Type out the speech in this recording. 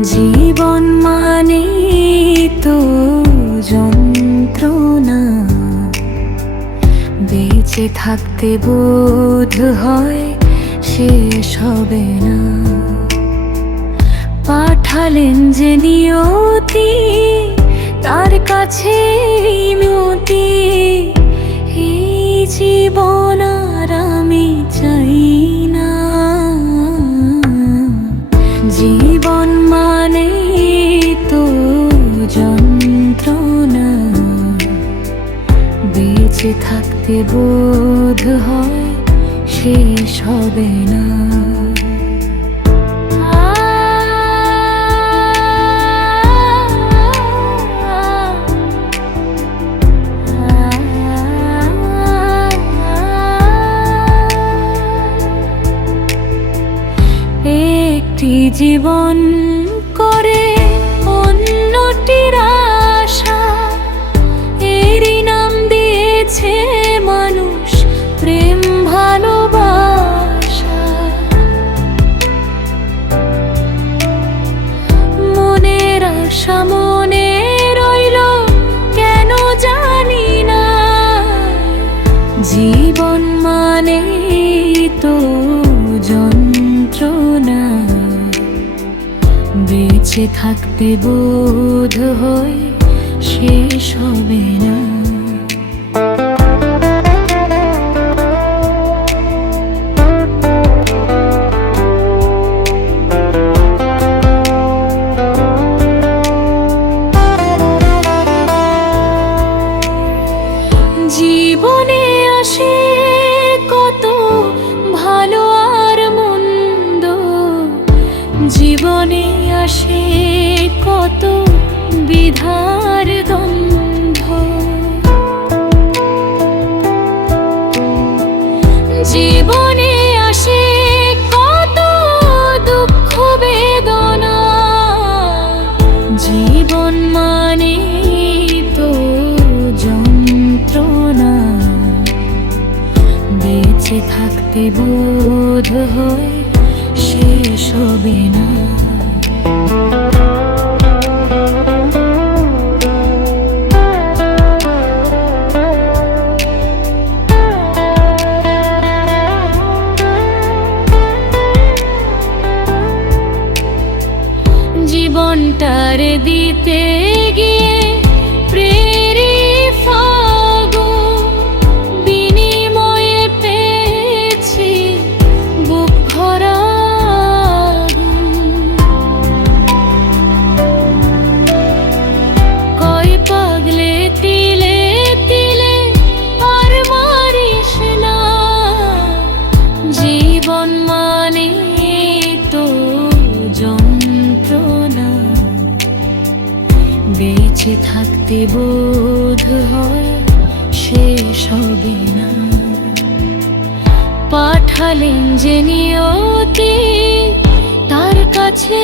জীবন মানে তো যন্ত্রণা, বেঁচে থাকতে বোধ হয় শেষ হবে না। পাঠালেন যে নিয়তি, তার কাছে মিনতি, এই জীবন আর আমি চাই না। জীবন মানে তো যন্ত্রণা, বেঁচে থাকতে বোধ হয় শেষ হবে না। একটি জীবন করে অন্যটির আশা, এরই নাম দিয়েছে মানুষ প্রেম ভালোবাসা। মনের আশা মনে রইল কেন জানি না। জীবন মানে তো যন্ত্রণা, বেঁচে থাকতে বোধ হয় শেষ হবে না। জীবনে আসে কত ভালো আর মন্দ, জীবনে আসে কত বিধার দ্বন্দ্ব। জীবনে আসে কত দুঃখ বেদনা। জীবন মানে তো যন্ত্রণা, বেঁচে থাকতে বোধ হয় শেষ হবে না। জীবনটার দিতে গিয়ে প্রেরি ফাগুন, বিনিময়ে পেয়েছি বুক ভরা আগুন। কয় পাগলে তিলে তিলে আর মারিস না। জীবন মানে তো যন্ত্রণা, বেঁচে থাকতে বোধ হয় শেষ হবে না। পাঠালেন যে নিয়তি, তার কাছে